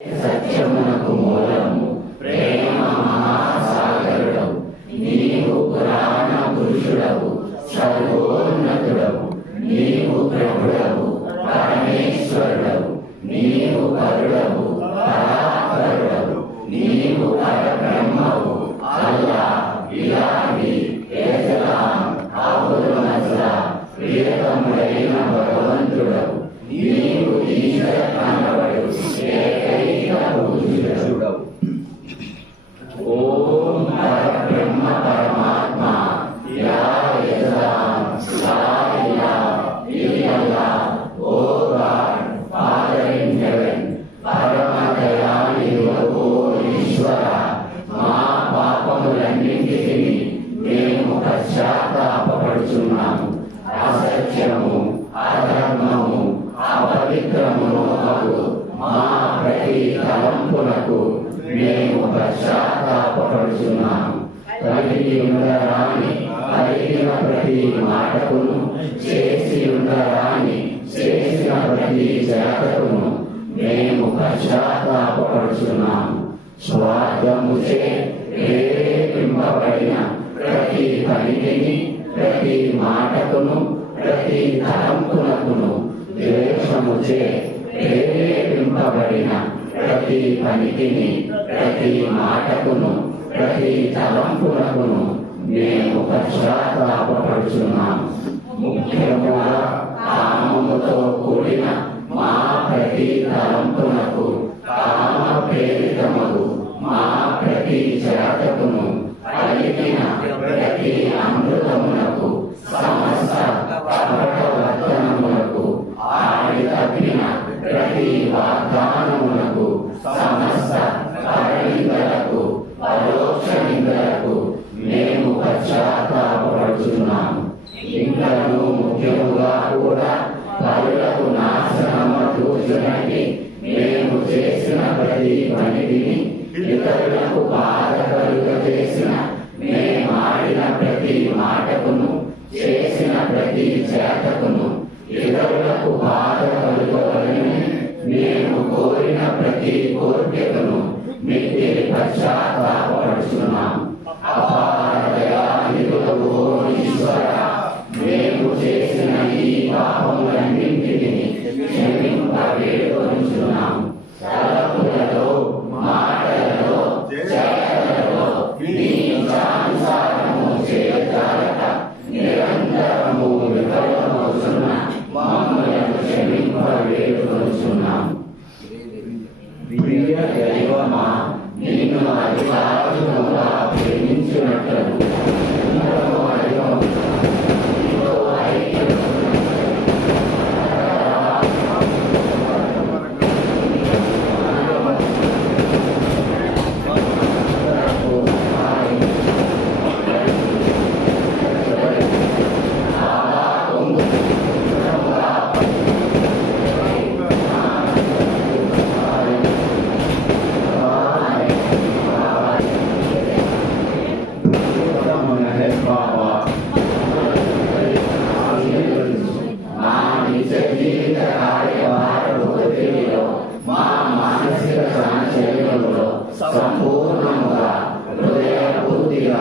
సత్యమునకు మూలము ప్రేమ మహాసాగరుడవు నీవు పురాణ పురుషుడవు సర్వోన్నతుడవు నీవు ప్రభుడవు పరమేశ్వరుడవు నీవు పరుడవు పరాపరుడవు నీవు పరబ్రహ్మవు అల్లా ఇలాహి ఏజలాం అబుల్ మజ్లా ప్రియతముడైన భగవంతుడవు నీవు ఈశ్వర అనబడు ఏకైక పూజ్యుడవు. ఓం పరబ్రహ్మ పరమాత్మ యా యజలాం లా ఇలాహ ఇల్లల్లాహ్. O God, Father in heaven, పరమ దయాళువు ఈశ్వర, మా పాపములన్నింటినీ మేము పశ్చాత్తాపపడుచున్నాము. అసత్యము, అధర్మము, అపవిత్రమును మా ప్రతి తలంపులకు మేము పశ్చాత్తాపపడుచున్నాము. కలిగి ఉండరాని కలిగిన ప్రతి మాటకును, చేసి ఉండరాని చేసిన ప్రతి జాతకును మేము పశ్చాత్తాపపడుచున్నాము. స్వార్థముచే ప్రేరేపింపబడిన ప్రతి పనిని, ప్రతి మాటకును, ప్రతి తలంపునకును, ద్వేషముచే ప్రేరేపింపబడిన ప్రతి పనికిని, ప్రతి మాటకును, ప్రతి తలంపునకును మేము పశ్చాత్తాపపడుచున్నాము. ముఖ్యముగా కామముతో కూడిన మా ప్రతి తలంపునకు, కామ ప్రేరితముగు మా ప్రతి జాతకును, కలిగిన ప్రతి అమృతమునకు, సమస్త కపటవర్తనములకు, ఆడి తప్పిన ప్రతి వాగ్దానమునకు, సమస్త పరనిందలకు, పరోక్ష నిందలకు మేము పశ్చాత్తాపపడుచున్నాము. ఇంకను ముఖ్యముగా కూడా పరులకు నాశనము చూచునని మేము చేసిన ప్రతి పనిని, ఇతరులకు బాధ కలుగ చేసిన, మేమాడిన ప్రతి మాటకును, చేసిన ప్రతి చేతకును, ఇతరులకు బాధ కలుగవలని మేము కోరిన ప్రతి కోరికను మిక్కిలి పశ్చాత్తాపపడుచున్నాము. అపార దయాళువు ఈశ్వర, మేము చేసిన ఈ పాపములన్నింటినీ క్షమింపవేడుకొనుచున్నాము. తలపులలో, మాటలలో, చేతలలో నీ ఇష్టానుసారము చేయజాలక నిరంతరము విఫలమవుతున్న మమ్మలను క్షమింపవేడుకొనుచున్నాము. ప్రియ దైవమా, నిన్ను అధికారులుగా ప్రేమించినట్లు సంపూర్ణముగా హృదయపూర్తిగా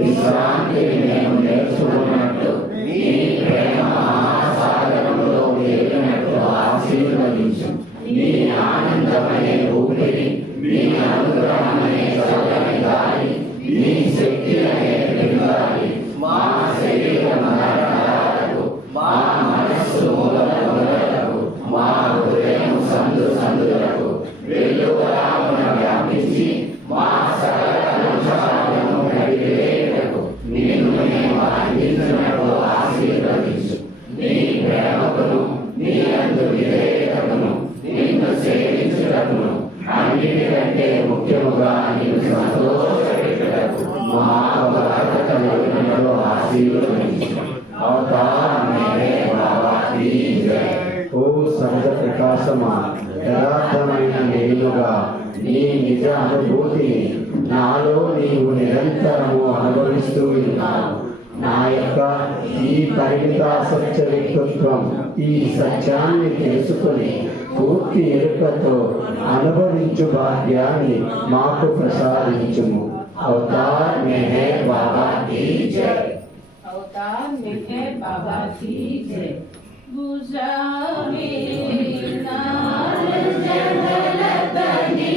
విశ్రాంతిని మేము నేర్చుకున్నట్టు, నీ ప్రేమ మహాసాగరంలో తేలినట్టు ఆశీర్వదించు. నీ ఆనందమనే ఊపిరి, నీ అనుగ్రహమనే చల్లని గాలి, నీ శక్తి అనే గాలి మా శరీర నరాలకు, మా మనస్సు మూలములకు, మా హృదయం సందు సందులకు వెలుగులాగా వ్యాపించి మా సకల అనుషాలను నడిపేటకు నిన్ను మేము అందించినట్టు ఆశీర్వదించు. నీ ప్రేమకును, నీ అందు విధేయతకును, నిన్ను సేవించుటకును, అన్నిటికంటే ముఖ్యముగా నిన్ను సంతోషపెట్టుటకు మా బాధ్యతలు ఆశీర్వదించు. అవతార్ మేరే బాబా కీ జై. ఓ సహజ ప్రకాశమా, యథార్థమైన నేనుగా నీ నిజ అనుభూతిని నాలో నీవు నిరంతరము అనుభవిస్తూ ఉన్నావు. నా యొక్క ఈ పరిమిత అసత్య వ్యక్తిత్వం ఈ సత్యాన్ని తెలుసుకొని పూర్తి ఎరుకతో అనుభవించు భాగ్యాన్ని మాకు ప్రసాదించుము. అవతార్ మెహర్ బాబా की जय। अवतार मेहर बाबा की जय। गुजारे नार जगलतनी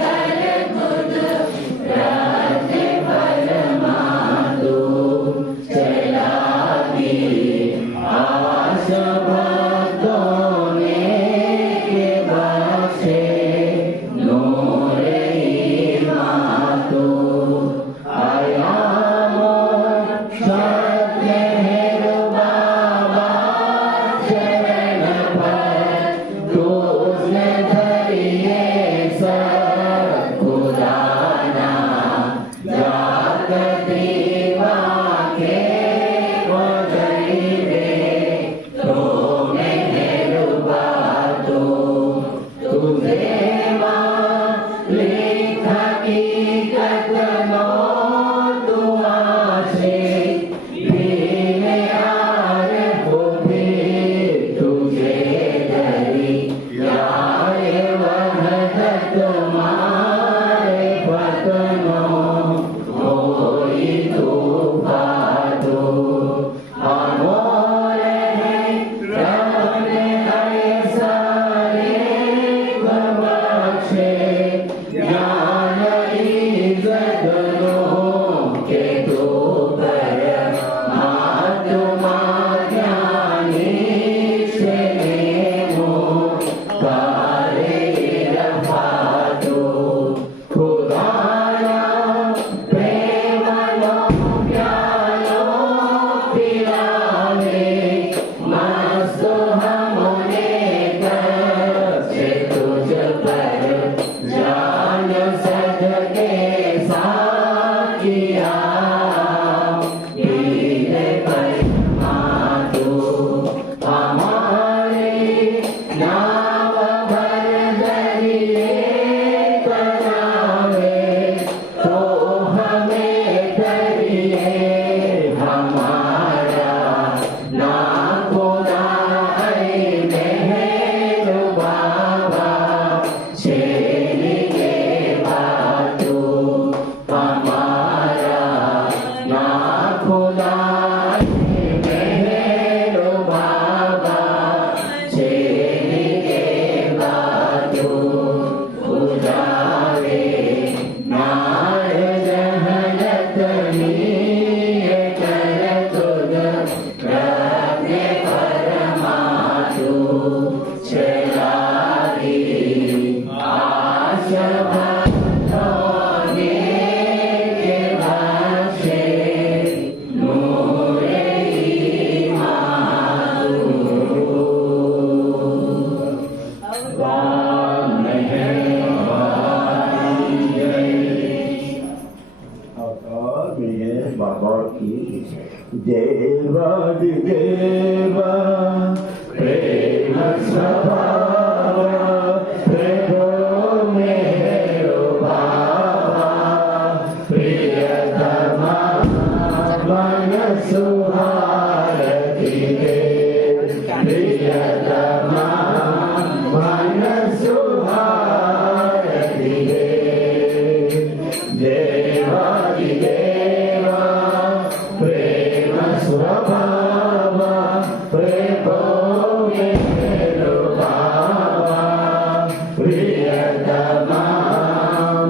कर खुद राज फरमादो चला दी आस भक्तों ने के बख्शे नूर ईमान तो आया देवादि देवा प्रेम स्वभाव प्रभो मेरो बाबा प्रियतमा मन सुहारती दे प्रियतमा मन सुहारती दे देवादि देवा प्रेम स्वभाव प्रभो मेरो बाबा प्रियतमा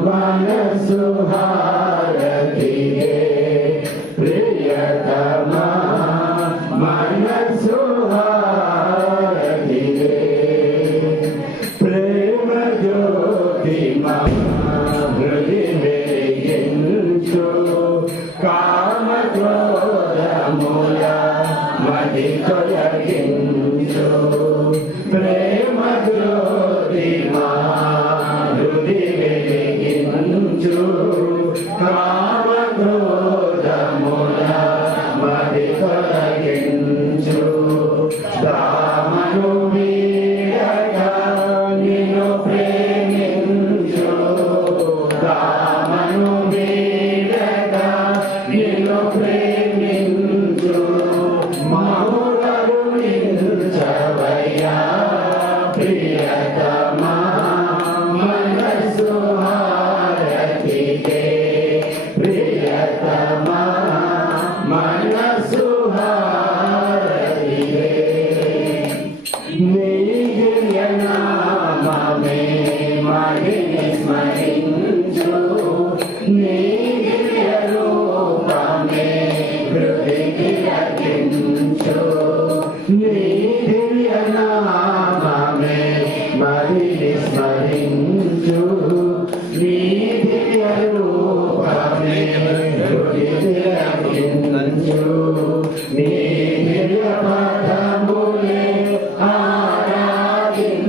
मन सुहारती दे प्रियतमा मन सुहारती दे प्रेम ज्योति हृदय वेगिंचु काम क्रोध मूल मदि तोलगिंचु प्रेम ज्योति हृदय वेगिंचु काम क्रोध मूल मदि तोलगिंचु दामनु वीरगा निन्नु प्रेमिंचु दामनु वीरगा निन्नु प्रेमिंचु మహిని స్మరించు నీ దివ్య రూపమే హృదికి అర్పించు నీ దివ్య నామమే మహిని స్మరించు నీ దివ్య రూపమే హృదికి అర్పించు నీ దివ్య పదములే ఆరాధించు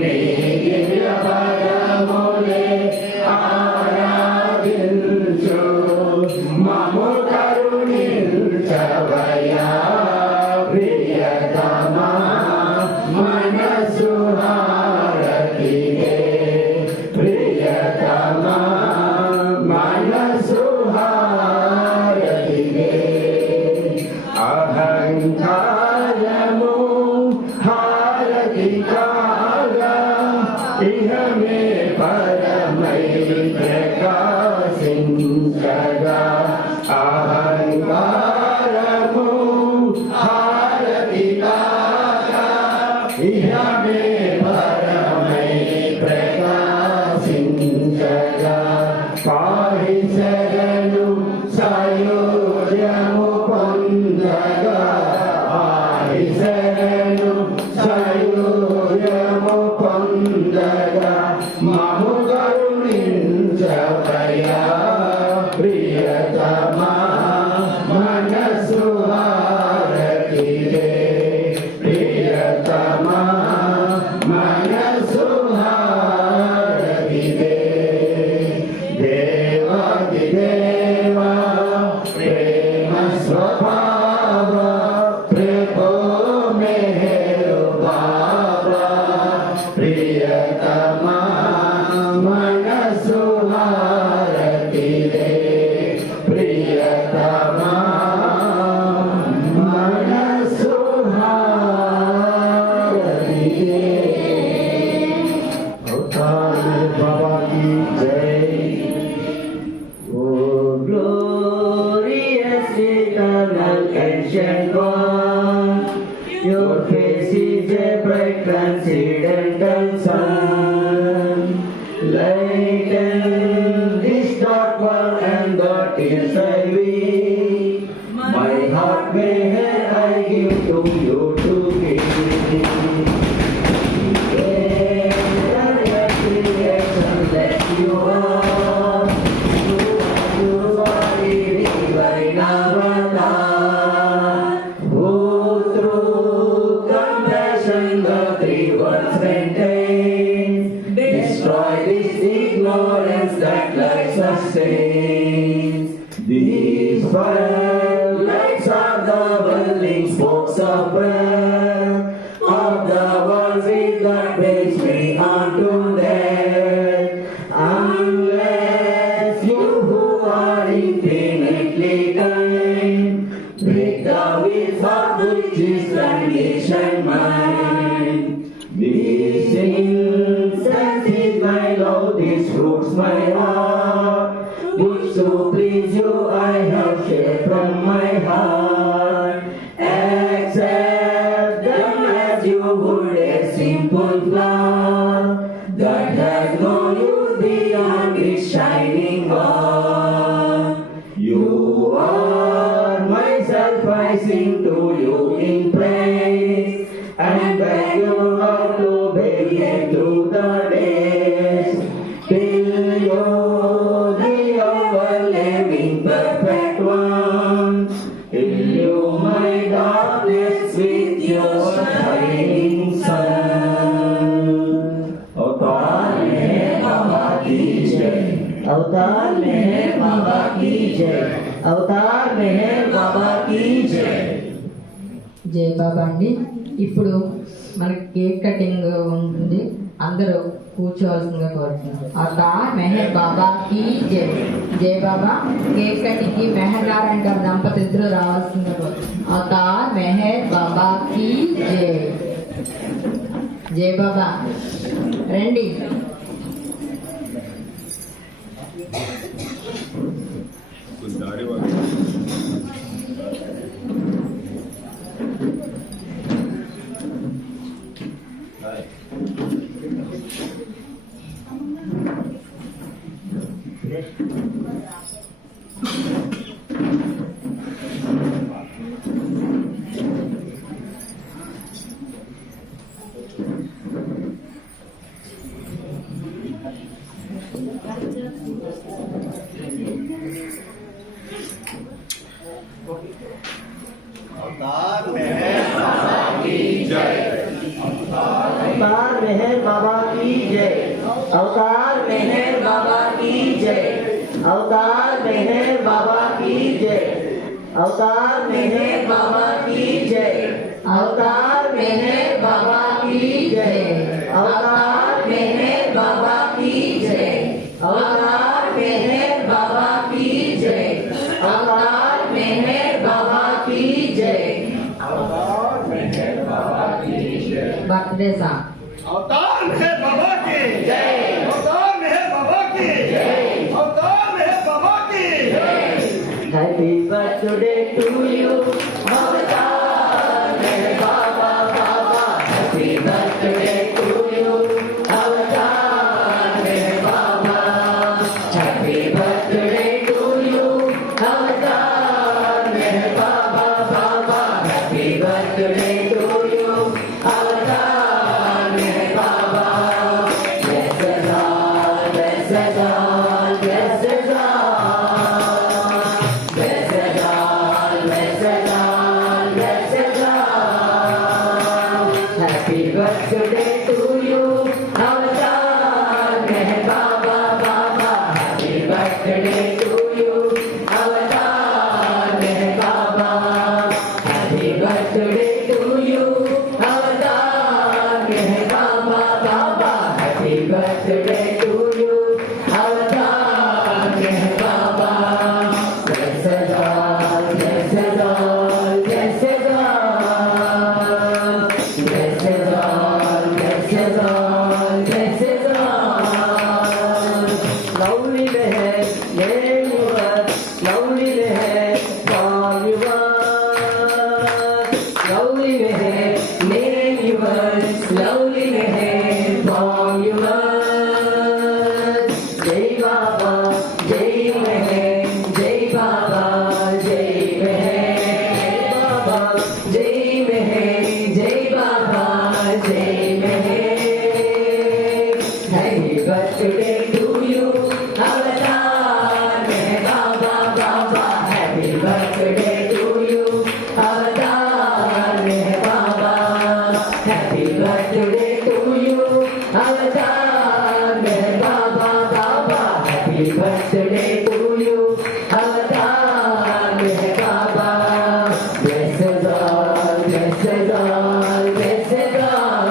నీ దివ్య పదములే ఆరాధించు మము కరుణించవయ్యా ప్రియతమా మనసు హారతిగే ప్రియతమా మనసు హారతిగే అహంకారము హారతి కాగా ఇహమే పరమై ప్రకాశించగా అహంకారము హారతి కాగా ఇహమే పరమై ప్రకాశించగా పాహి శరణు సాయోజ్యము పొందగా పాహి శరణు సాయోజ్యము పొందగా మము కరుణించవయ్యా ప్రియతమా మనసు హారతిగే ప్రియతమా మనసు హారతిగే దేవాది దేవా ప్రేమ స్వభావ ప్రేమో మేరు బాబా ప్రియతమా మనసు హారతిగే ప్రియతమా మనసు హారతిగే అవతార్ బాబా की जय ओ glorious eternal ancient one your face is a bright transcendental sun lighten this dark world and that is I will my heart may I give to you to give These fire lights are the burning spokes of breath of the world with that makes me unto death. Unless you who are infinitely kind break the wheels of which is condition mine. These incense is my love, these fruits my heart. Which to please you I have shared from my heart. Accept them as you would a simple flower that has no use beyond its shining one. You are myself, I sing to you in praise and beg you not to begin through the days till you perfect one, illumine my darkness with your shining sun. अवतार में बाबा की जय, अवतार में बाबा की जय, अवतार में बाबा की जय. జై బాబా అండి. ఇప్పుడు మనకి కేక్ కటింగ్ ఉంటుంది, అందరూ కూర్చోవాల్సిందిగా కోరుతున్నాం. అవతార్ మెహర్ బాబా की జై. జై బాబా. కేక్ కటింగ్ కి మెహర్ నారాయణ గారు దంపతులు ఇద్దరు రావాల్సిందిగా కోరుతున్నాం. అవతార్ మెహర్ బాబా की జై. జై బాబా రండి. अवतार मेहर बाबा की जय। अवतार मेहर बाबा की जय। अवतार मेहर बाबा की जय। अवतार मेहर बाबा की जय। अवतार मेहर बाबा की जय। अवतार मेहर बाबा की जय। अवतार मेहर बाबा की जय। अवतार मेहर बाबा की जय। अवतार मेहर बाबा की जय। अवतार मेहर बाबा की जय। Birthday song. अवतार मेहर बाबा की जय। अवतार मेहर बाबा की जय। अवतार मेहर बाबा की जय। Happy birthday to you, Avatar Meher Baba Baba. Happy birthday to you, Avatar Meher Baba. Happy birthday to you, Avatar Meher Baba Baba. Happy birthday to you, Avatar Meher Baba. Blessed all, blessed all, blessed all. Blessed all, blessed all, blessed all. Happy birthday to you, Avatar Meher Baba Baba. Happy birthday to you, Avatar Meher Baba. Happy birthday to you, Avatar Meher Baba Baba. Happy birthday to you, Avatar Meher Baba. Blessed all, blessed all, blessed all. Blessed all, blessed all, blessed all. Lovely meher, name yours, lovely meher, form yours. Lovely meher, name yours, lovely meher, form yours. Jai Baba, Jai Meher, Jai Baba, Jai Meher. Baba, Jai Meher, Jai Baba, Jai Meher. Happy birthday to you, Avatar Meher Baba Baba. Happy birthday to you, Avatar Meher Baba. Happy birthday to you, Avatar Meher Baba Baba. Happy birthday to you, Avatar Meher Baba. Blessed all, blessed all, blessed all.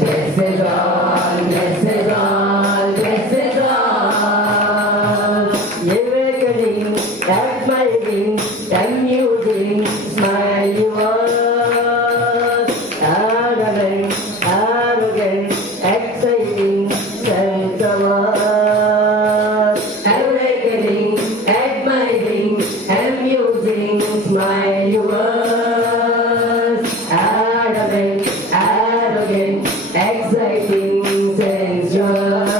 Blessed all, blessed all, blessed all. Awakening, admiring, amusing, smile you are. Arrogant, arrogant, exciting, sense of us. Awakening, admiring, amusing, smile you are. Arrogant, arrogant, exciting, sensuous.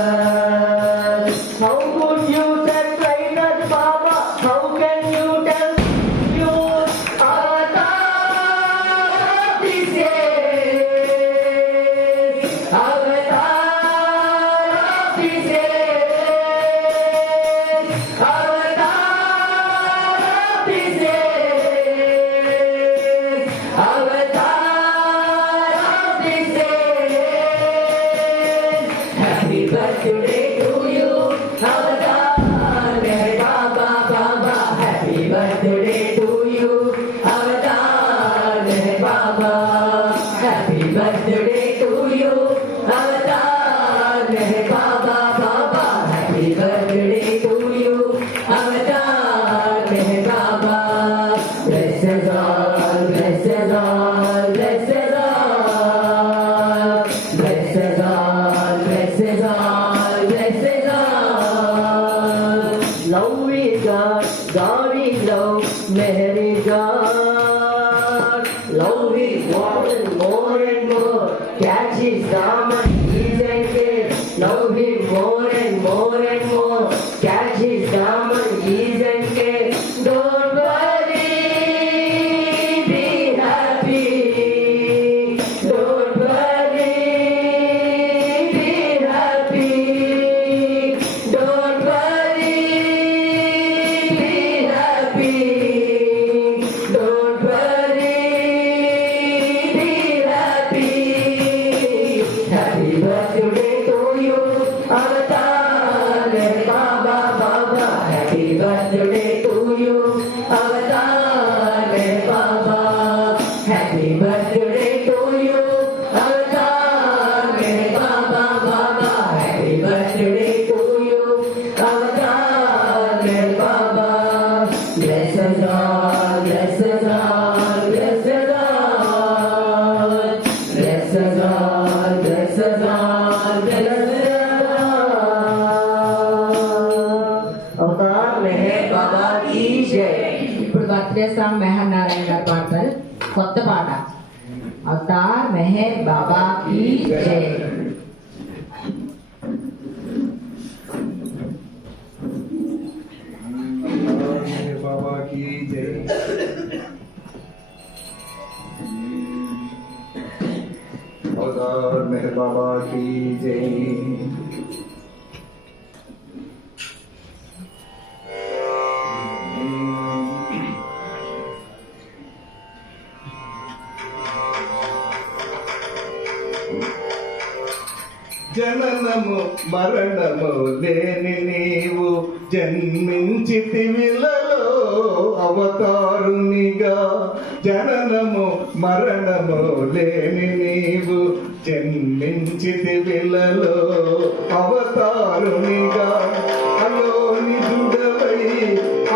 How could you tell right that Baba? How can you tell you Avatar this is Avatar this is Avatar this is Avatar this is. Happy birthday to you, Avatar Meher Baba Baba. Happy birthday to you, Avatar Meher Baba. Happy birthday to you, Avatar Meher Baba Baba. Happy birthday to you, Avatar Meher Baba. Blessed all, blessed all, blessed all. Blessed all, blessed all, blessed birthday to you, Avatar Meher Baba Baba. Happy birthday to you, Avatar Meher Baba. Happy birthday to you, Avatar Meher Baba Baba. Happy birthday to you, Avatar Meher Baba. Bless us all, bless us all, bless us all. Bless us all, bless us all, bless us all. अवतार मेहर बाबा की जय. ఇప్పుడు birthday song Meher Narayana గారు పాడతారు కొత్త పాట Avatar Meher బాబా key జై. बाबा की जय. अवतार मेहर बाबा की जय. జననము మరణము లేని నీవు జన్మించితివిలలో అవతారునిగా. జననము మరణము లేని నీవు జన్మించితివిలలో అవతారునిగా. అయో నిజుడవై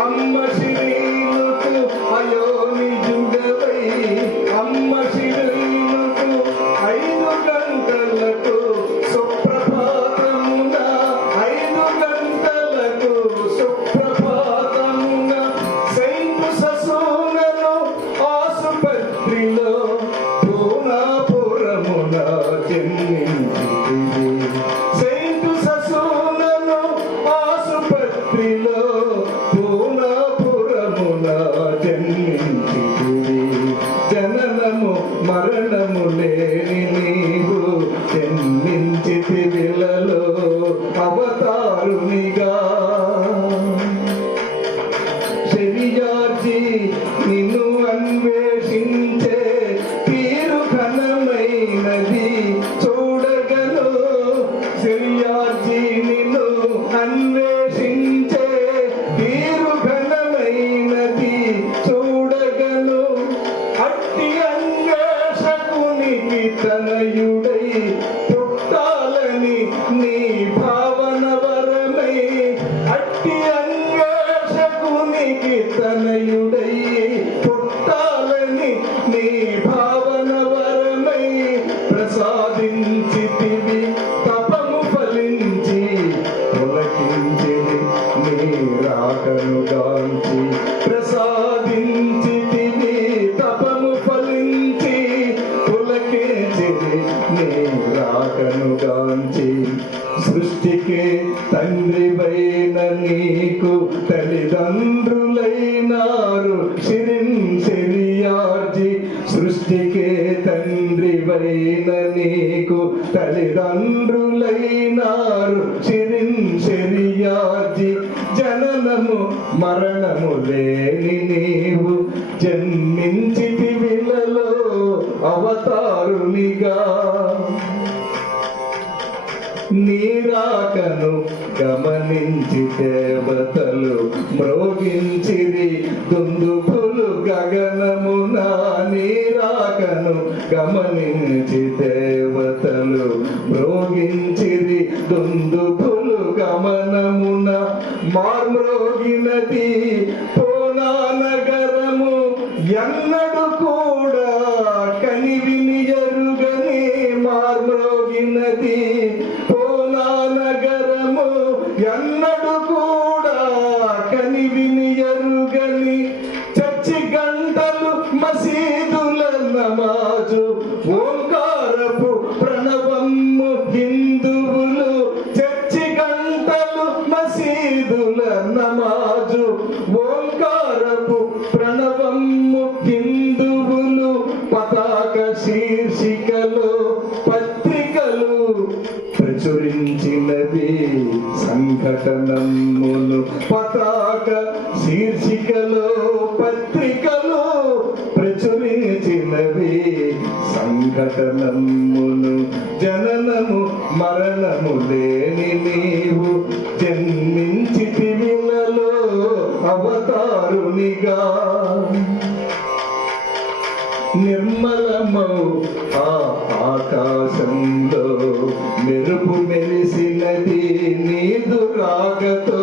అమ్మ శిరీలకు, అయో నిజుడవై అమ్మ శిరీలకు 5 గంటలకు సుప్రభాతమున, 5 గంటలకు సుప్రభాతమున సైంటు ససూనను ఆసుపత్రిలో పూనాపురమున జన్మించితివి. సైంటు ససూనను ఆసుపత్రిలో పూనాపురమున జన్మించితివి. జననము మరణము లేని నీవు జన్మించితివిలలో అవతారునిగా. శరీయార్జి నిన్ను అన్వేషించే తీరు ఘనమైనది చూడగను. శరీయార్జి నిన్ను అన్వేషించే తీరు ఘనమైనది చూడగను. అట్టి అన్వేషకునికి తనయుడై పుట్టాలని నీ భావన వరమై. అట్టి అన్వేషకునికి తనయుడై పుట్టాలని నీ భావన వరమై. ప్రసాదించితివి తపము ఫలించి తొలగించిది నీ రాకను గాంచి. ప్రసాదించితివి తపము ఫలించి తొలగించిది నీ రాకను గాంచి. సృష్టికే తండ్రివైన నీకు తల్లిదండ్రులైనారు శిరిన్ శరియార్జి. సృష్టికే తండ్రివైన నీకు తల్లిదండ్రులైనారు శిరిన్ శరియార్జి. జననము మరణము లేని నీవు జన్మించితివిలలో అవతారునిగా. నీరాకను గమనించి దేవతలు మ్రోగించిరి దుందుభులు గగనమున. నీరాకను గమనించి దేవతలు మ్రోగించిరి దుందుభులు గమనమున. మార్మ్రోగినది పోనా నగరము ఎన్నడు కూడా కనివిని ఎరుగని. మార్మ్రోగినది పోనా నగరము ఎన్నడు కూడా కనివిని ఎరుగని. చర్చి గంటలు మసీదుల నమాజు ఓంకారపు ప్రణవము హిందువులు. చర్చి గంటలు మసీదుల నమాజు ఓంకారపు ప్రణవము హిందువులు. పతాక శీర్షికలు పత్రికలు ప్రచురించినవి సంఘటనమును. పతాక శీర్షికలు పత్రికలు ప్రచురించినవి సంఘటనమును. జననము మరణము లేని నీవు జన్మించితివిలలో అవతారునిగా నిర్మలమౌ ఆ ఆకాశంలో మెరుపు మెరిసినది నీదు రాగతో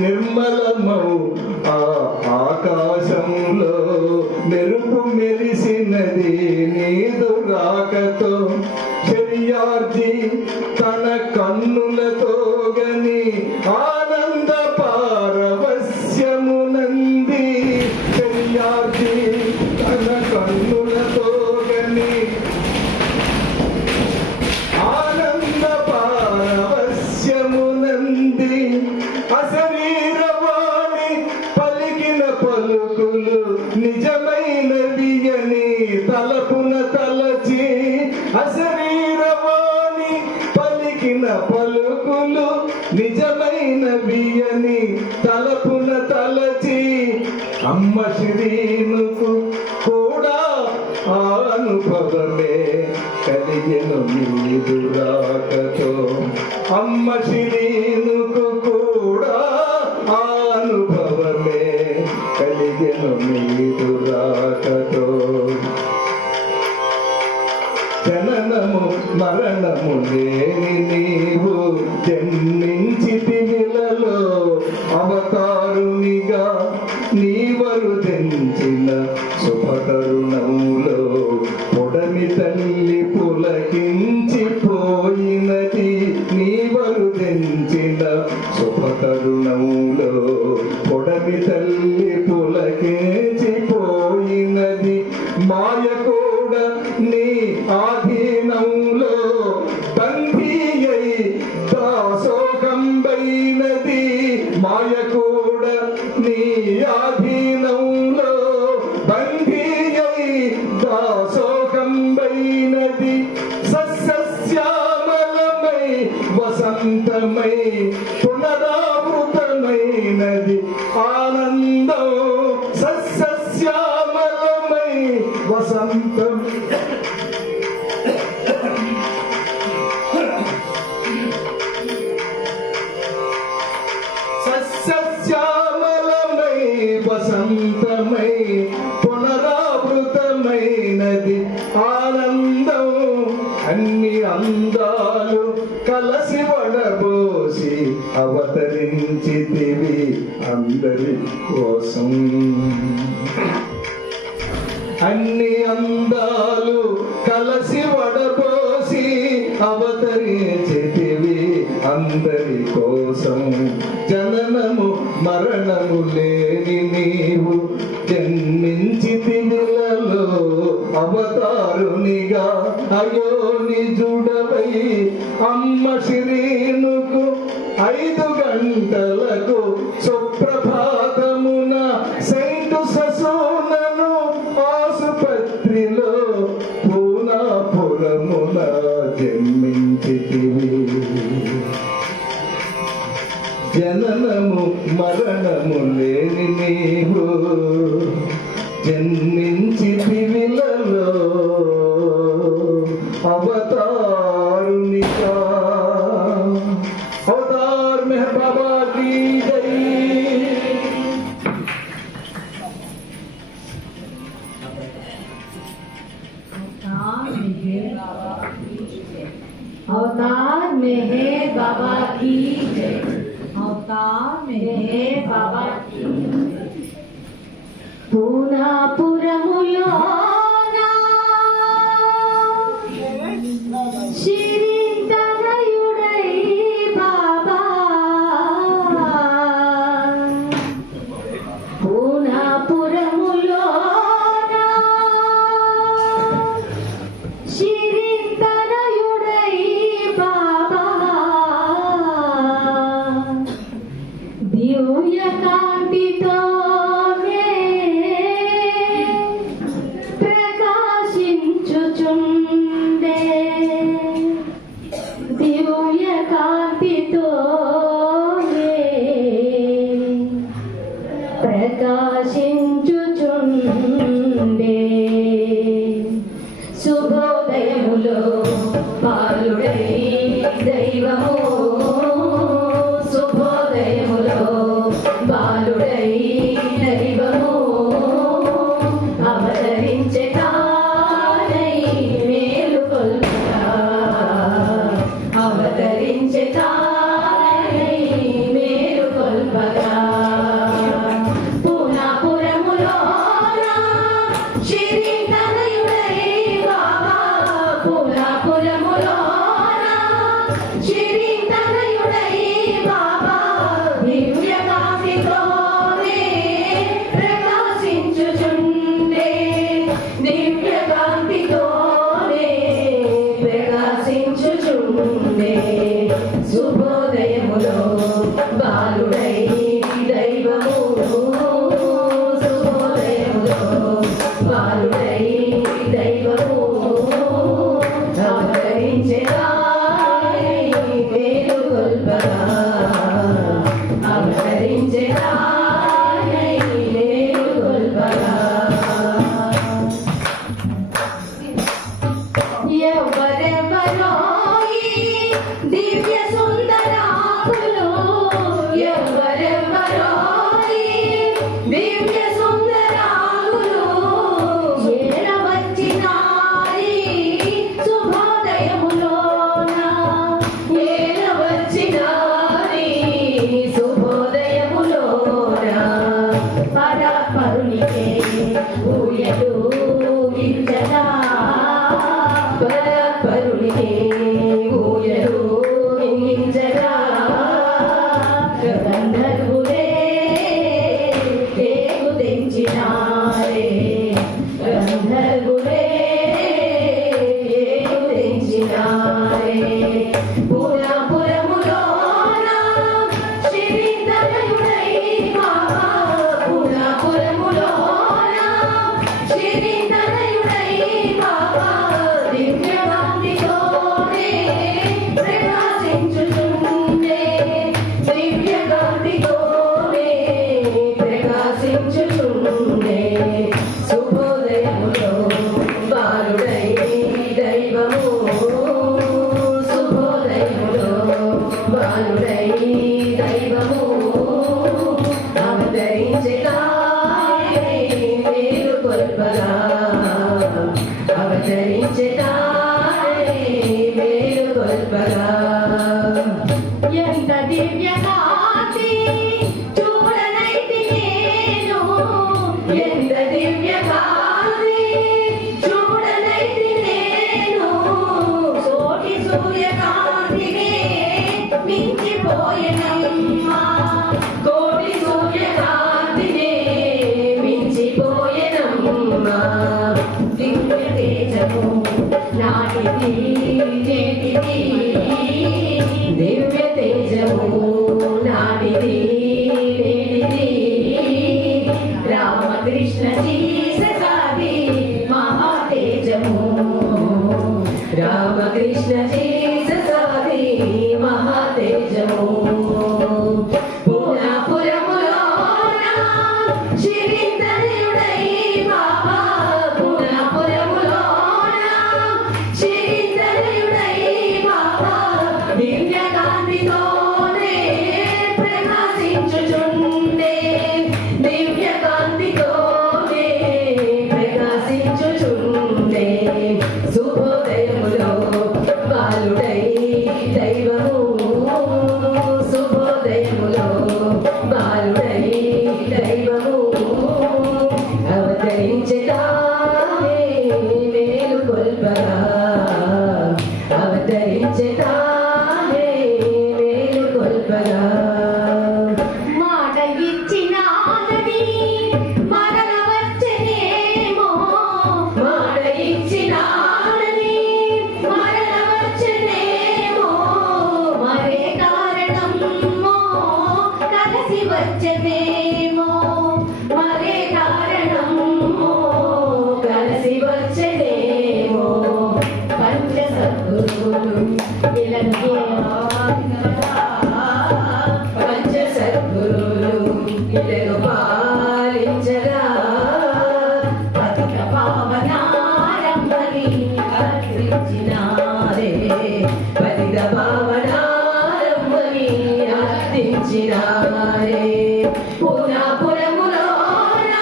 నిర్మలమౌ ఆ ఆకాశంలో మెరుపు మెరిసినది నీదు రాగతో శర్యార్జి తన కన్నులతో గని ఆనంద పారవస్యమునంది శర్యార్జి తన కన్నులతో గని ఆనంద పారవస్యమునంది అశరీరవాణి పలికిన పలుకులు నిజమైనవి అని తలపున తలచి అశరీరవాణి పలికిన పలుకులు నిజమైనవి అని తలపున తలచి అమ్మ శ్రీనుకు కూడా ఆ అనుభవమే కలిగెను నీదు రాకతో అమ్మ శ్రీనుకు కూడా ఆ అనుభవమే కలిగెను నీదు రాకతో జననము మరణము లేని నీవు జన్మించితివిలలో అవతారునిగా నీవరు తెంచిన శుభతరుణంలో పొడమి తల్లి పులకించిపోయినది నీవరు తెంచిన శుభతరుణంలో పొడమి తల్లి పులకించిపోయినది మాయ కూడా నీ ఆధీనంలో బంధీయై దాసోకంబైనది మాయ కూడా నీ ఆధీనంలో బంధీయై దాసోకంబైనది సస్యశ్యామలమై వసంతమై పునరావృతమైనది ఆనందం సస్యశ్యామలమై వసంతం సస్యశ్యామలమై వసంతమై పునరావృతమైనది ఆనందం అన్ని అందాలు కలసి వడబోసి అవతరించితివి అందరి కోసం అన్ని అందాలు కలసి వడబోసి అవతరించితివి అందరి కోసం జననము మరణము లేని నీవు జన్మించితివిలలో అవతారునిగా అయో నిజుడవై అమ్మ శ్రీనుకు 5 గంటలకు సుప్రభాతమున సెయింటు ససూనను ఆసుపత్రిలో పూనాపురమున జన్మించితివి జననము మరణము లేని నీవు జన్మించితివిలలో అవతారునిగా అవతార్ మెహర్ బాబా की जय अवतार मेहर बाबा की जय अवतार मेहर बाबा की పూనాపురములో శిరీంతనయుడై బాబా పూనాపురములో శిరీంతనయుడై బాబా దివ్య కాంతితో ప్రకాశించుచుండే దివ్య కాంతితో ప్రకాశించుచుండే శుభోదయములో బాలుడై అవతరించే తానై మేలు కొల్పగా పూలాపురములోన శిరీంద్రనయుడై బాబా పూలాపురములోన శిరీంద్రనయుడై బాబా దివ్య కాంతితోనే ప్రకాశించుచుండే దివ్య కాంతితోనే ప్రకాశించుచుండే శుభోదయములో బాలుడై దైవము శుభోదయములో బాలుడై దైవము అవతరించెనా మేలు కొల్పగా అవతరించెనా మేలు కొల్పగా ఎవరెవరో ఈ దివ్య సుందరాకులు ఎవరెవరో ఈ దివ్య సుందరాకులు ఏల వచ్చినారి శుభోదయములోన ఏల వచ్చినారి శుభోదయములోన పరాపరునికే ఊయలు గింజలా పరునికే ఊయలు గింజలా గంధర్వులే తేగు తెంచినారే గంధర్వులే తేగు తెంచినారే పూలాపురములోన శిరీంద్రనయుడై బాబా పూలాపురములోన శిరీంద్రనయుడై బాబా దివ్య కాంతితోనే ప్రకాశించుచుండే దివ్య కాంతితోనే ప్రకాశించుచుండే శుభోదయములో బాలుడై దైవము శుభోదయములో బాలుడై దైవము అవతరించే తానే మేలు కొల్పగా అవతరించే తానే మేలు కొల్పగా ఎంత దివ్య కాంతి చూడనైతి నేను ఎంత దివ్య కాంతి చూడనైతి నేను సోటి సూర్యకాంతిని మించిపోయెనమ్మా కోటి సూర్యకాంతిని మించిపోయెనమ్మా దివ్య తేజము నాటిది నేటిది దివ్య తేజము నాటిది నేటిది రామకృష్ణ జీససాది మహాతేజము రామకృష్ణ జీససాది మహాతేజము పూలాపురములోన శిరీంద్రనయుడై బాబా పూలాపురములోన శిరీంద్రనయుడై బాబా దివ్య కాంతితోనే ప్రకాశించుచుండే దివ్య కాంతితోనే ప్రకాశించుచుండే శుభోదయములో బాలుడై దైవము శుభోదయములో బాలుడై దైవము అవతరించే తానే మేలు కొల్పగా అవతరించే తానే మేలు కొల్పగా మాట ఇచ్చినానని మరల వచ్చనేమో మాట ఇచ్చినానని మరల వచ్చనేమో మరే కారణమో కలిసి వచ్చనేమో మరే కారణమో కలిసి వచ్చనేమో పంచ సద్గురువులు పంచ సద్గురువులు ఇలను పాలించగా పతిత పావనారంభని అర్పించినారే పతిత పావనారంభని అర్పించినారే పూలాపురములోన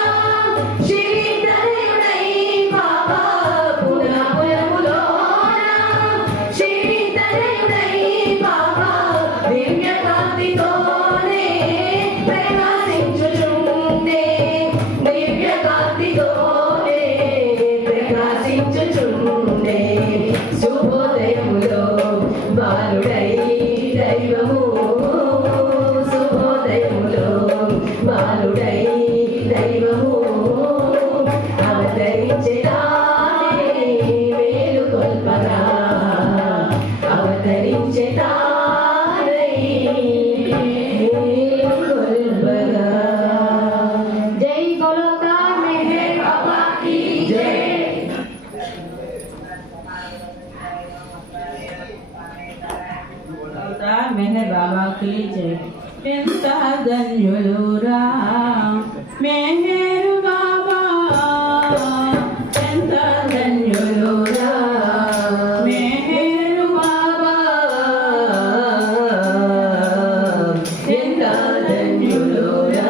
శిరీంద్రనయుడై బాబా పూలాపురములోన శిరీంద్రనయుడై బాబా అవతార్ మెహర్ బాబా की जय ఎంత ధన్యులురా మెహర్ బాబా ఎంత ధన్యులురా మెహర్ బాబా ఎంత ధన్యులురా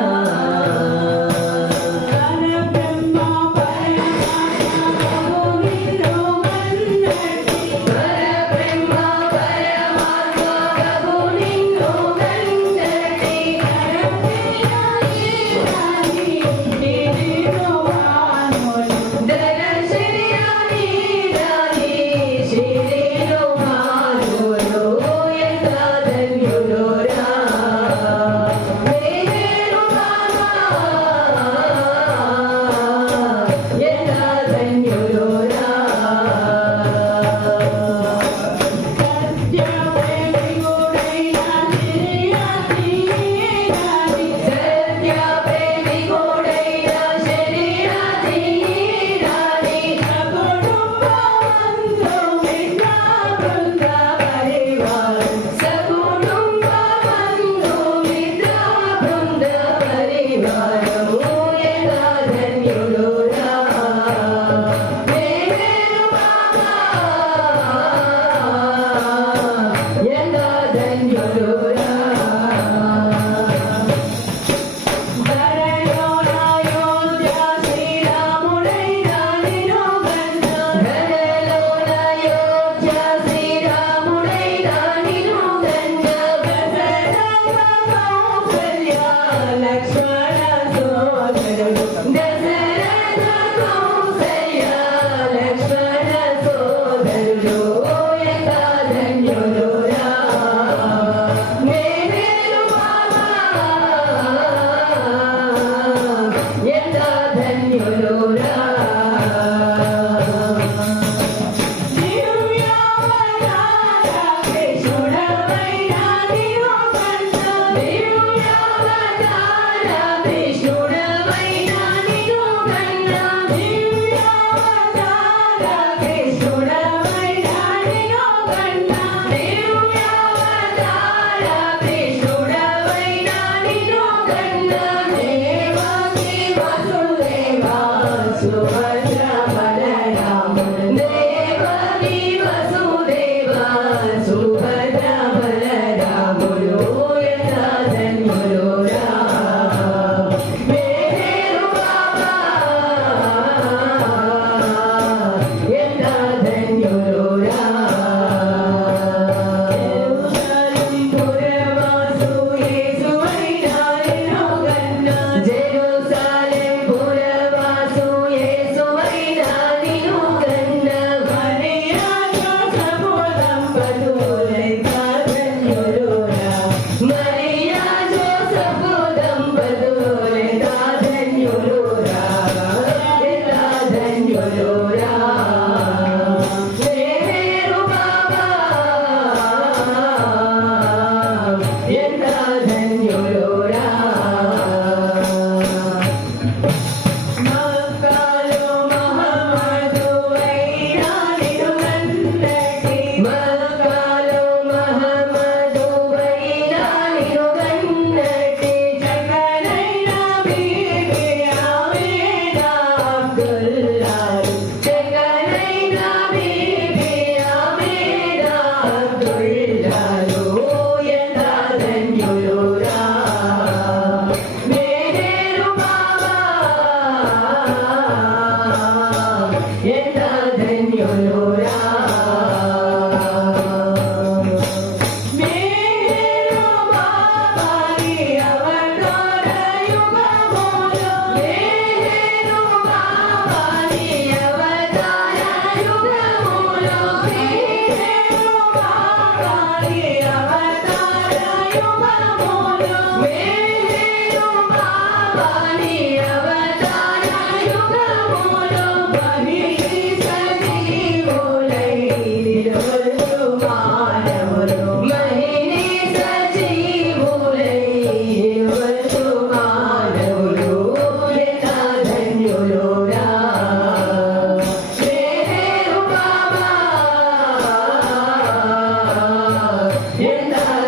Yenda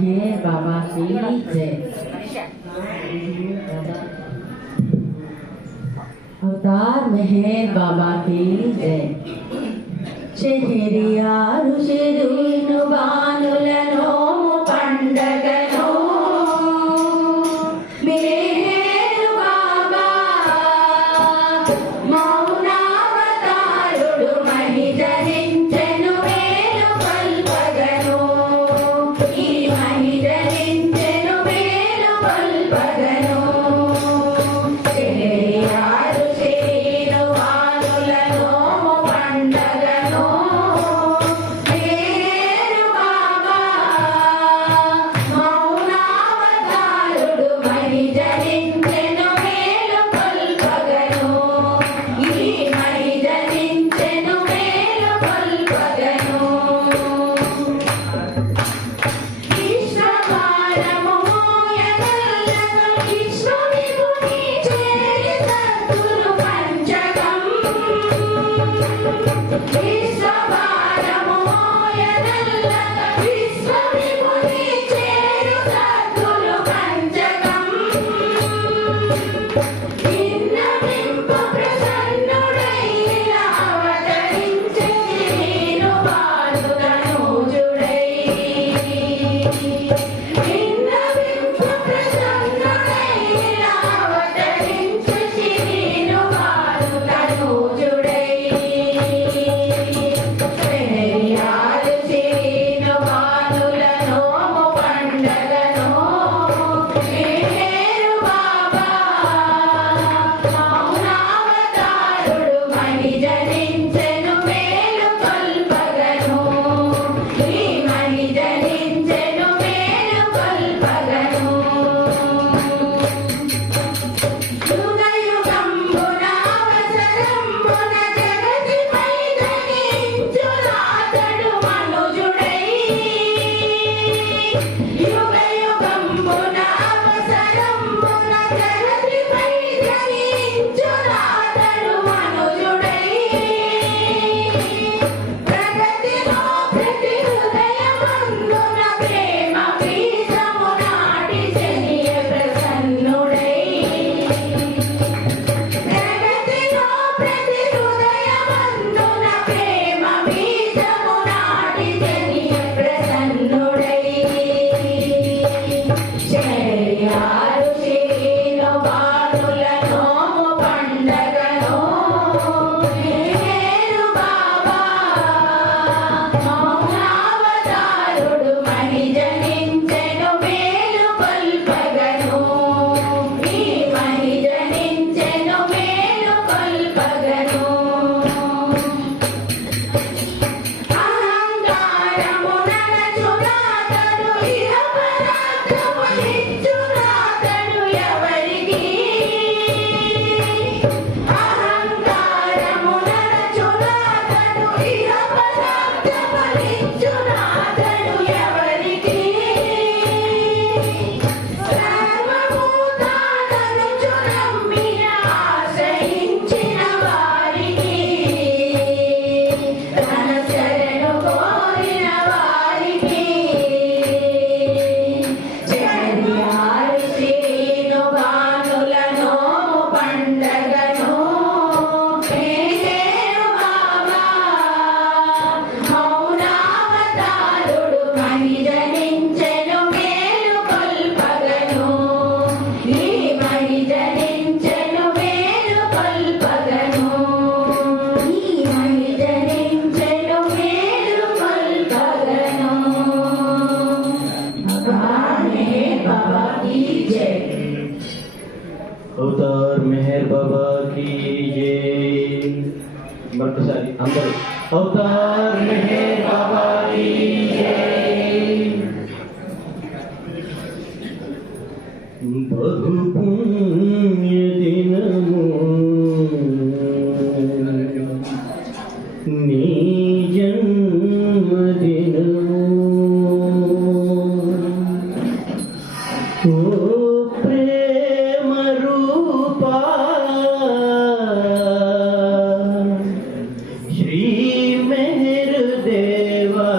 मेहर बाबा की जय। अवतार मेहर बाबा की जय। शहरियारु शिरुनु बानुలను పండగను మెహర్ బాబా మౌనావతారుడు మహిధరించెను వేలు పల్పగను ఈ మహిధరించెను వేలు పల్పగను శహరియారు శరీరు వానులను పండగను మెహర్ బాబా మౌనావతారుడు మహిధరించెను వేలు పల్పగను ఈ మహిధరించెను వేలు పల్పగను ఈశ్వరము మోయగలను ఈశ్వరుని చేరి సద్గురు పంచకం ఈశ్వరము మోయగలను ఈశ్వరుని చేరి సద్గురు పంచకం ఇన్నవింప ప్రసన్నుడైన అవతరించి నేను బాలుదనుజుడై ఇన్నవింప ప్రసన్నుడైన అవతరించి నేను బాలుదనుజుడై శహరియారు శరీను బాలులను పండగను మెహర్ బాబా మౌనావతారుడు మహిధరించెను వేలు పల్పగను ఈ మహిధరించెను వేలు పల్పగను యుగయుగంబున అవసరంబున జగతిపై ధరించునాతడు మనుజుడై యుగయుగంబున అవసరంబున జగతిపై ధరించునాతడు మనుజుడై ప్రగతిలో ప్రతి హృదయమందున ప్రేమ బీజము నాటి శనియ ప్రసన్నుడై ప్రగతిలో ప్రతి హృదయమందున ప్రేమ బీజము నాటి శనియ ప్రసన్నుడై శహరియారు శరీను బాలులను పండగను మెహర్ బాబా మౌనావతారుడు మహిధరించెను వేలు పల్పగను ఈ మహిధరించెను వేలు పల్పగను అహంకారమునచునాతడు ఇహ పరాక్రమనిచ్చునాతడు ఎవరికి అహంకారమునచునాతడు ఇహ పరాక్రమనిచ్చునాతడు ఎవరికి సర్వభూతాలను నమ్మిన ఆశ్రయించిన వారికి తన శరణు కోరిన వారికి శహరియారు శరీను బానులను పండగను మెహర్ బాబా మౌనావతారుడు మహిధరించెను వేలు పల్పగను ఈ మహిధరించెను వేలు పల్పగను ఈ మహిధరించెను వేలు పల్పగను అవతార్ మెహర్ బాబా की जय। अवतार मेहर बाबा की जय। मरकसारी अंदर अवतार मेहर बाबा की जय। बहु पुण्य दिनमु నీ జన్మదినము ఓ ప్రేమ రూపా శ్రీ మెహర్ దేవా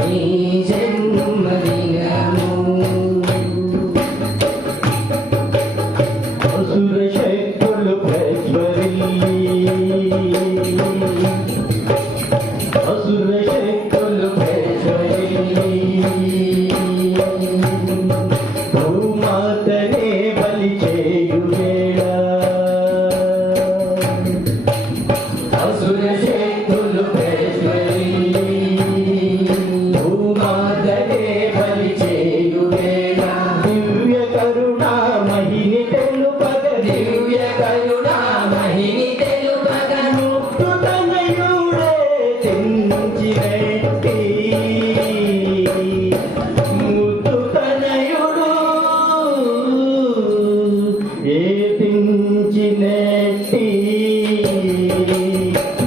నీ జన్మదినము అసుర శక్తులు ప్రజ్వరిల్లి అసుర శక్తులు ప్రజ్వరిల్లి భూమాతనే బలి చేయు వేళ అసుర శక్తులు ప్రజ్వరిల్లి భూమాతనే బలి చేయు వేళ దివ్య కరుణా మహిని తెలుపగ దివ్య కరుణా మహిని తెలుపగ ముక్తు తనయుడే తెంచినట్టి ముక్తు తనయుడు ఏ తెంచినట్టి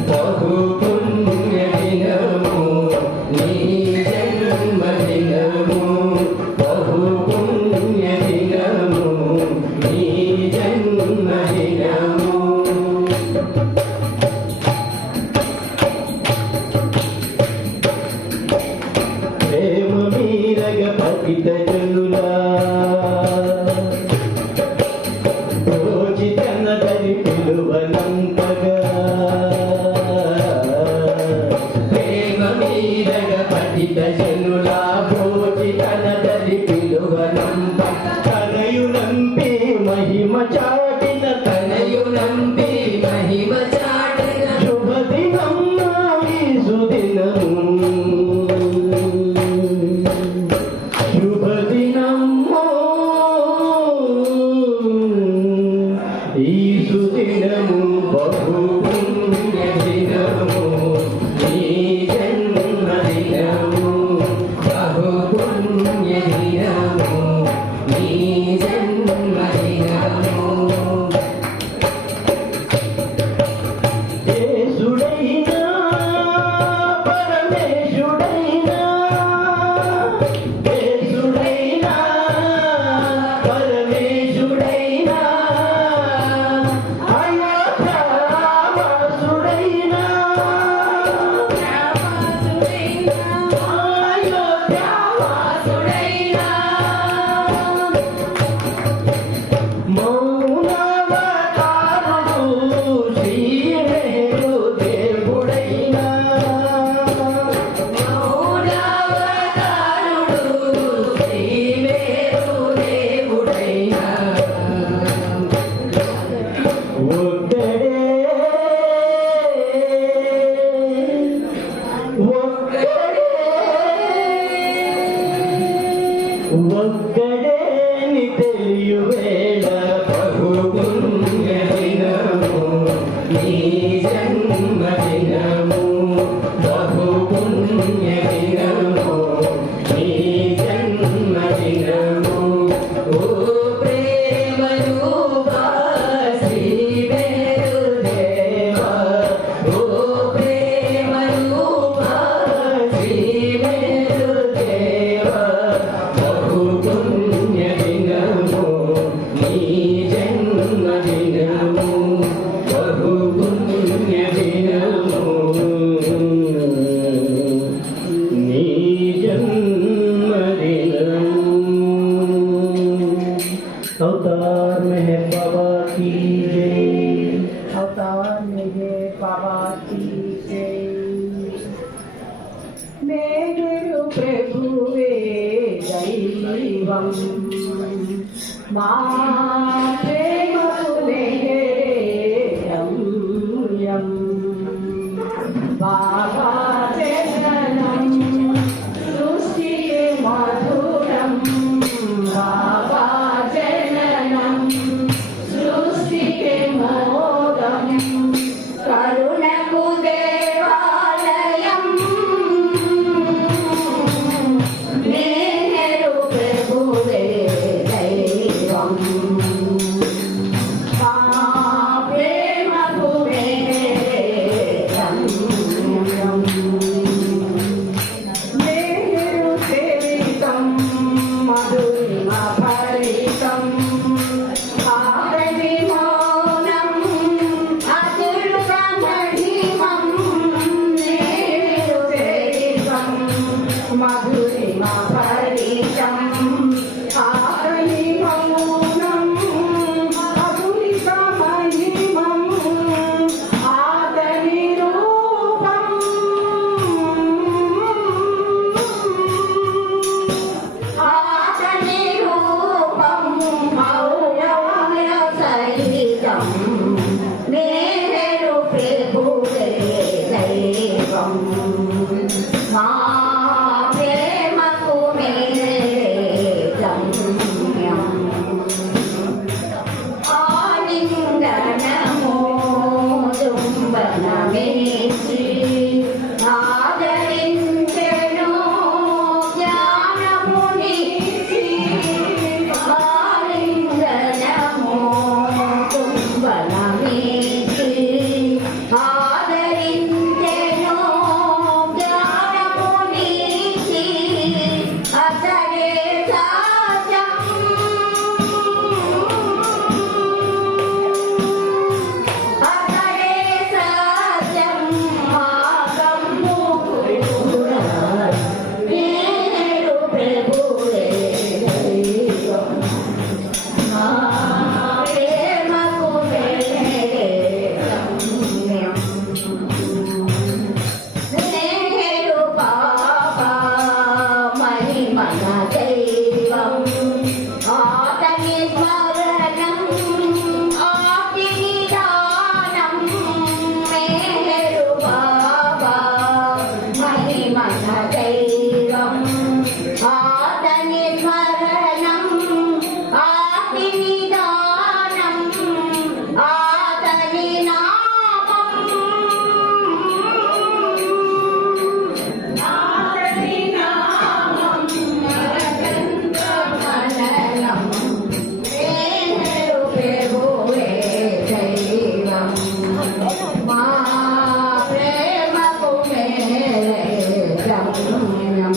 బహు పుణ్య దినము నీ జన్మదినము బహు పుణ్య దినము నీ జన్మదినము ప్రేమ మీరగ పతిత జనులా రోజుతన దరి పిలువనంతగా ప్రేమ మీరగ పతిత జనులా రోజుతన దరి పిలువనంత తనయునంపి మహిమ చాటిన తనయునంపి మహిమ చాటిన శుభదినము ఈ సుదినము శుభదినము ఈ సుదినము బహు పుణ్య దినము నీ జన్మదినము బహు పుణ్య దినము నీ జన్మదినము యేసుడైనా పరమేశుడైనా యేసుడైనా పరమేశుడైనా అయోధ్యావాసుడైనా అయోధ్యావాసుడైనా మౌనవతారుడు శ్రీవేణు దేవుడైనా మౌనవతారుడు శ్రీవేణు దేవుడైనా ఒక్కడే ఒక్కడేని తెలియవేళ బహు పుణ్య దినము నీ జన్మదినము బహు పుణ్య దినము నీ జన్మదినము ఓ ప్రేమ రూపా శ్రీ వేణుదేవా ఓ ప్రేమ రూపా శ్రీ వేణుదేవా బహు పుణ్య దినము నీ జన్మదినము బహు పుణ్య దినము నీ జన్మదినము अवतार मेहर बाबा की जय अवतार मेहर बाबा की जय मेहर प्रभुवे दैवम मा प्रेमतु मेहरम बाबा चरणम सृष्टि मधुरम बाबा चरणम सृष्टि मोदम करुणकु देवालयम मेहरु प्रभुवे दैवम प्रेमकु मेहरम మధురిమ పరితం ఆకలి మౌనం అధురిత మహిమం ఆదరి రూపం ఆదరి రూపం మౌనమయ సహితం మేరు ప్రభువే దైవం మా ప్రేమకు మేరే గమ్యం ఆలింగనము చుంబనమేసి ఆదరించెను జ్ఞానమునిచ్చి ఆలింగనము చుంబనమేసి ఆదరించెను జ్ఞానమునిచ్చి అతడే సాధ్యం అతడే సాధ్యం మాగమ్ము నేను ప్రభువే దైవం మా ప్రేమకు మేరే గమ్యం నేరు బాబా మహిమన దైవం ఆతని స్మరణం ఆతి నిదానం మేరు బాబా మహిమన దైవం ఆతని స్మరణం ఆతి నిదానం ఆతని నామం ఆతని నామం మరణం నేరు ప్రభువే దైవం మా ప్రేమకు మేరే గమ్యం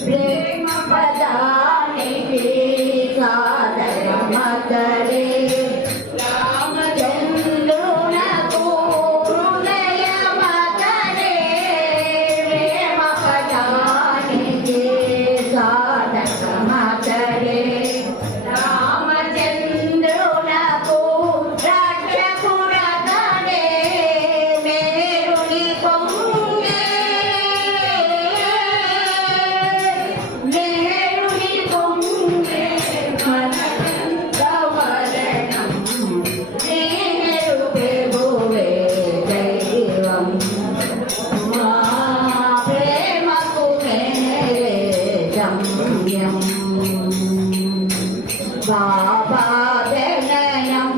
ప్రేమ పదానికి సాధన మతరే రామచంద్రునకు హృదయ మతరే ప్రేమ పదానికి సాధన మతరే రామచంద్రునకు రక్షకుడతడే మేరుని పొంగే మేరుని పొంగే మరణం నేరు ప్రభువే దైవం మా ప్రేమకు మేరే గమ్యం బాబా జననం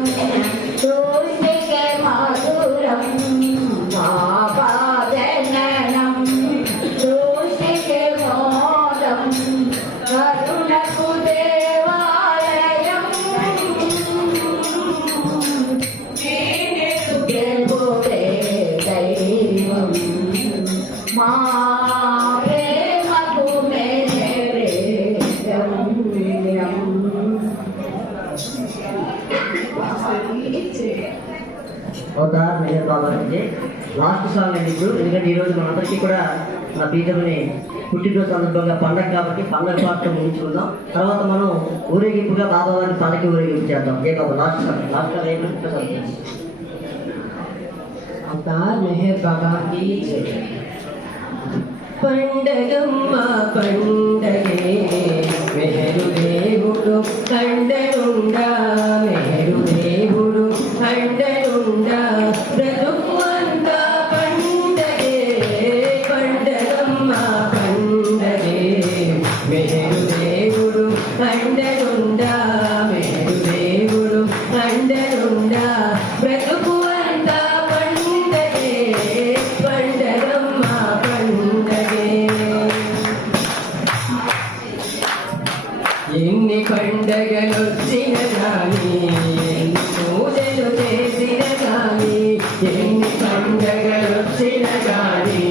సృష్టికే మధురం బాబా జననం సృష్టికే మోదం కరుణకు దేవాలయం ప్రభువే దైవం మా ప్రేమకు మేరే గమ్యం ఒక మెహర్ బాబా నుంచి లాస్ట్ సాంగ్ అండి ఇప్పుడు. ఎందుకంటే ఈరోజు మనందరికీ కూడా మన పీఠమని పుట్టినరోజు సందర్భంగా పండగ కాబట్టి పండగ పాటలు ముగించుకుందాం. తర్వాత మనం ఊరేగింపుగా బాబా వారిని పల్లకి ఊరేగింపు చేద్దాం. ఏ బాబా లాస్ట్ సాంగ్ ఏమంటే అవతార్ మెహర్ బాబా की जय పండగమ్మ పండగే మెహరు దేవుడు కండనుండా మెహరు దేవుడు కండనుండా బ్రతుకువంతా పండగే పండగమ్మ పండగే మెహరు దేవుడు కండనుండా మెహరు దేవుడు కండనుండా బ్రతుకువంతా పండగే పండగమ్మ పండగే ఎన్ని పండగలొచ్చిన గాని ఎన్ని పూజలు చేసిన గాని ఎన్ని పండగలొచ్చిన గాని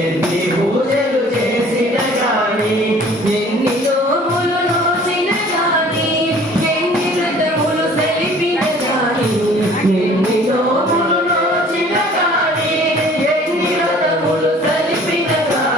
ఎన్ని పూజలు చేసిన గాని ఎన్ని నోములు నోచిన గాని ఎన్ని వ్రతములు సెలిపిన గాని ఎన్ని నోములు నోచిన గాని ఎన్ని వ్రతములు సెలిపిన గాని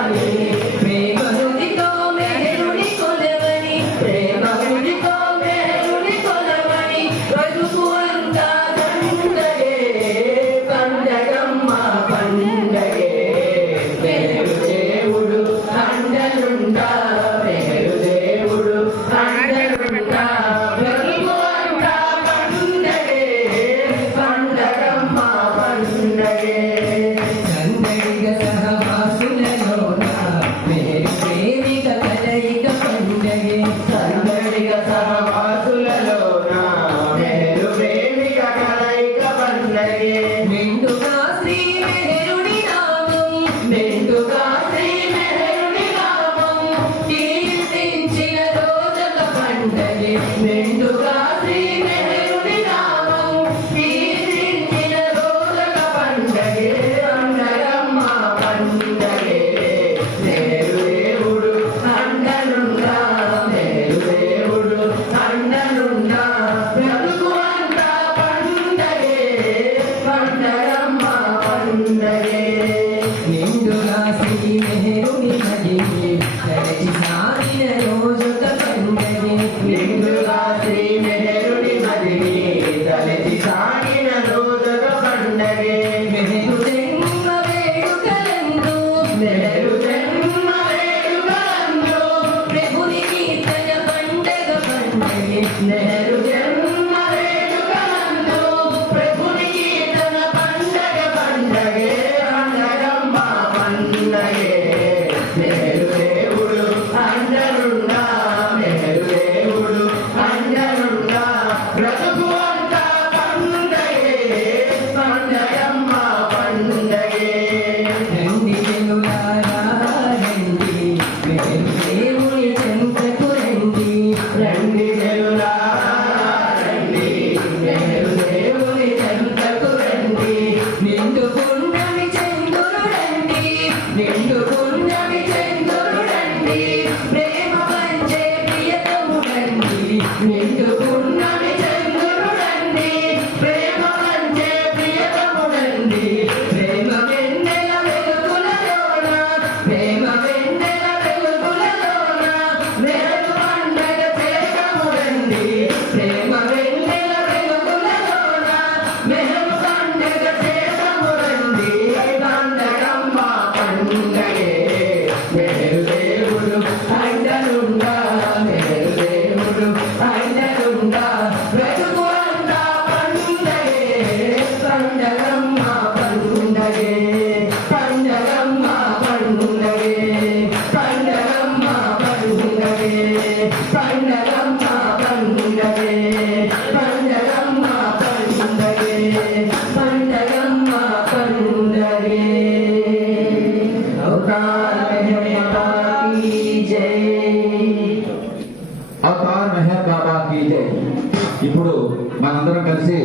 కలిసి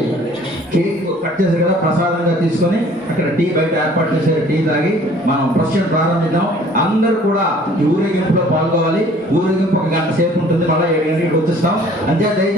కేక్ కట్ చేశారు కదా, ప్రసాదంగా తీసుకొని అక్కడ టీ బయట ఏర్పాటు చేసే టీ తాగి మనం ప్రొసెషన్ ప్రారంభిద్దాం. అందరూ కూడా ఈ ఊరేగింపులో పాల్గొవాలి. ఊరేగింపు 1 గంట సేపు ఉంటుంది, మళ్ళీ 7 గంటలకు వచ్చేస్తాం. అంతే. దయచేసి